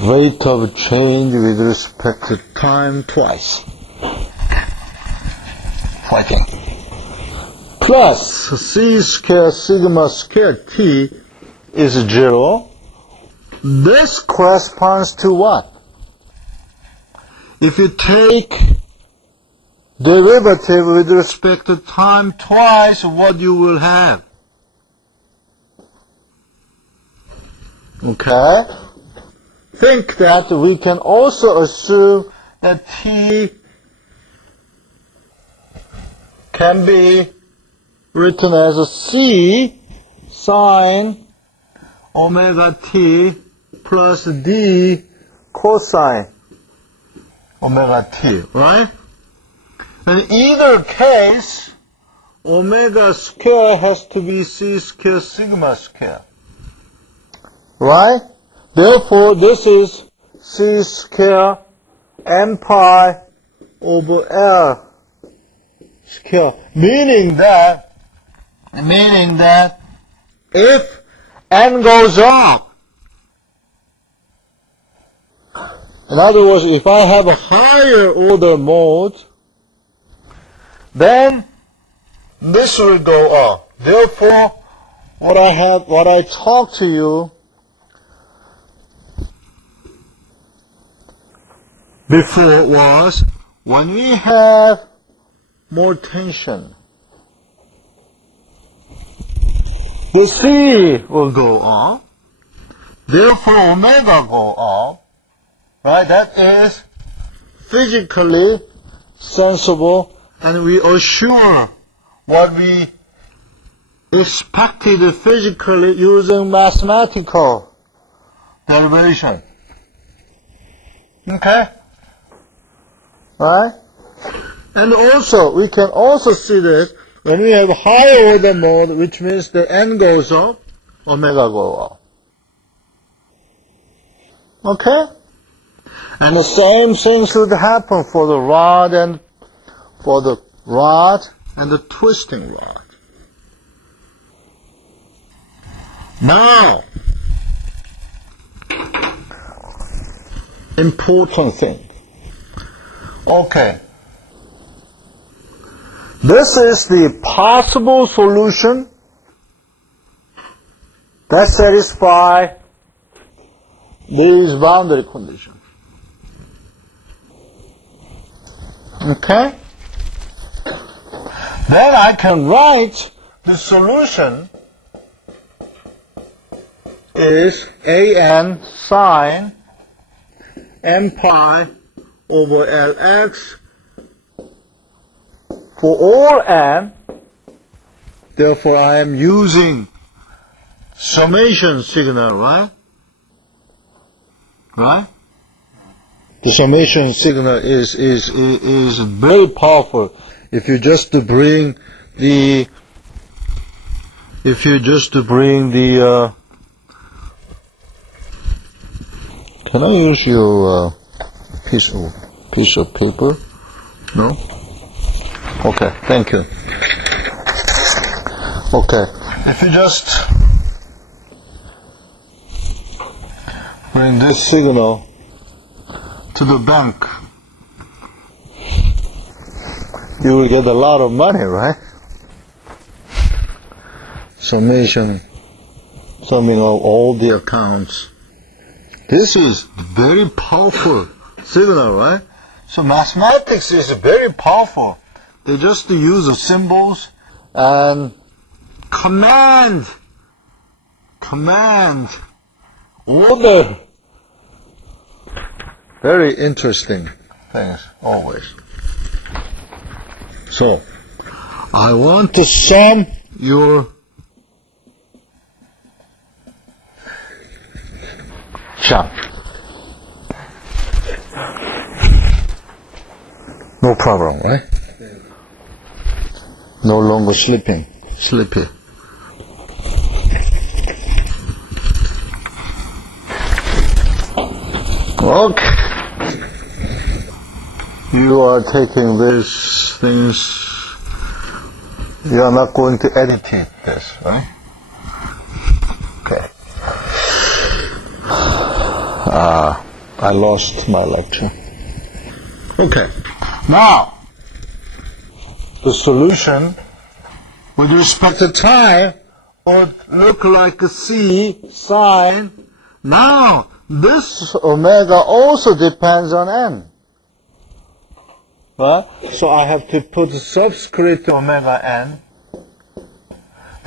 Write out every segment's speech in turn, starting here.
rate of change with respect to time twice. Fighting. Plus c square sigma square t is 0. This corresponds to what? If you take derivative with respect to time twice, what you will have? Okay? Think that we can also assume that t can be written as a c sine omega t plus d cosine omega t, right? In either case, omega square has to be c square sigma square, right? Therefore, this is c square n pi over L square, meaning that if n goes up, in other words, if I have a higher order mode, then this will go up. Therefore, what I talked to you before was, when we have more tension, the C will go up, therefore omega go up, right? That is physically sensible, and we assure what we expected physically using mathematical derivation. Okay? Right? And also, we can also see this when we have higher order mode, which means the n goes up, omega go up. Okay? And the same thing should happen for the rod and the twisting rod. Now, important thing. Okay. This is the possible solution that satisfies these boundary conditions. Okay? Then I can write the solution is an sine n pi over Lx for all n. Therefore, I am using summation signal, right? Right? The summation signal is very powerful. If you just bring the can I use your piece of paper? No? Okay, thank you. Okay, if you just bring this signal to the bank, you will get a lot of money, right? Summing of all the accounts. This is very powerful signal, right? So mathematics is very powerful. They just use the symbols and command, order. Very interesting things, always. So, I want to sum your jump. No problem, right? No longer sleepy. Okay. You are taking these things, you are not going to edit this, right? Okay. I lost my lecture. Okay. Now, the solution with respect to time would look like a C sine. Now, this omega also depends on n. Right? So I have to put a subscript omega n.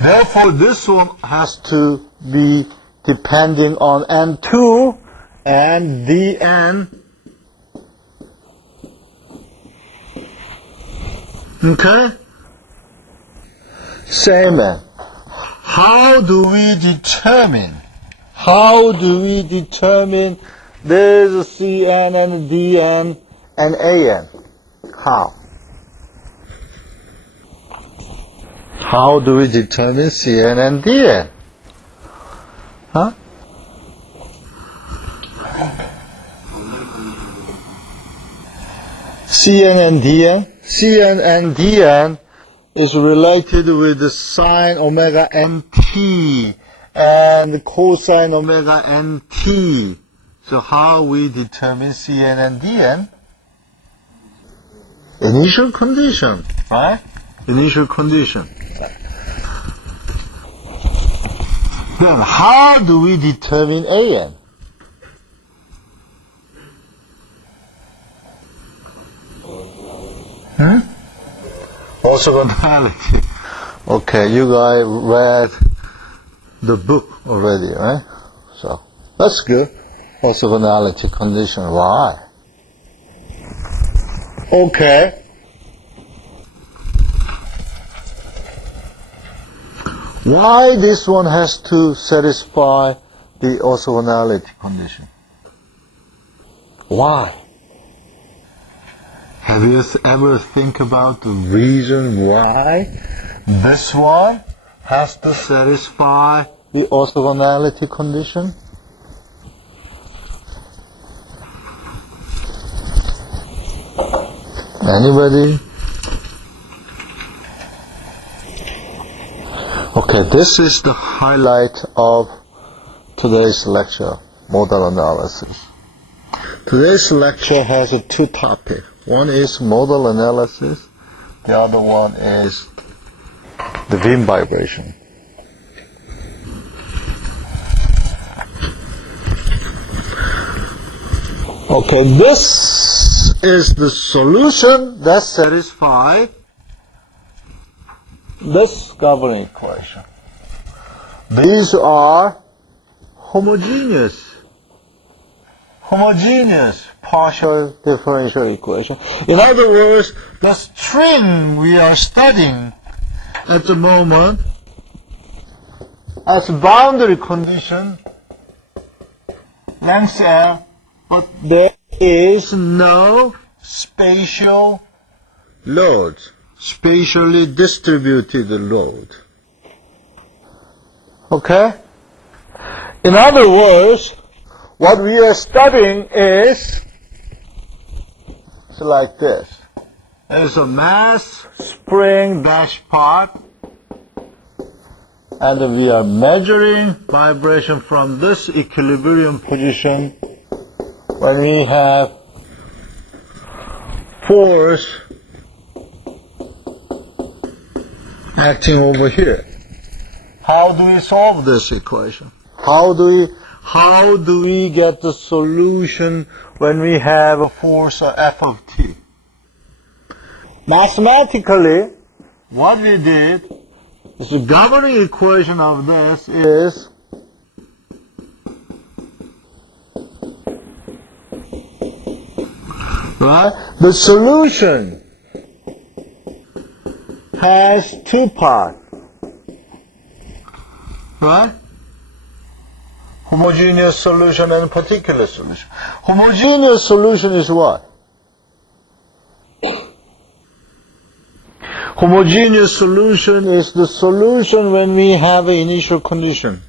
Therefore, this one has to be depending on n2 and dn. Okay? Same n. How do we determine there's a Cn and Dn and An? How? How do we determine Cn and Dn? Huh? Cn and Dn is related with the sine omega nt and cosine omega nt. So how we determine Cn and Dn? Initial condition, right? Initial condition. Then how do we determine An? Orthogonality. Okay, you guys read the book already, right? So that's good. Orthogonality condition. Why? Okay. Why this one has to satisfy the orthogonality condition? Why? Have you ever think about the reason why this one has to satisfy the orthogonality condition? Anybody? Okay, this is the highlight of today's lecture, modal analysis. Today's lecture has two topics. One is modal analysis, the other one is the beam vibration. Okay, this is the solution that satisfies this governing equation. These are homogeneous partial differential equation. In other words, the string we are studying at the moment as boundary condition, length L, but there is no spatial load, spatially distributed load. Okay? In other words, what we are studying is like this. There's a mass spring dash part, and we are measuring vibration from this equilibrium position when we have force acting over here. How do we solve this equation? How do we get the solution when we have a force of f of t? Mathematically, what we did is the governing equation of this is right? The solution has two parts, right? Homogeneous solution and particular solution. Homogeneous solution is what? Homogeneous solution is the solution when we have an initial condition.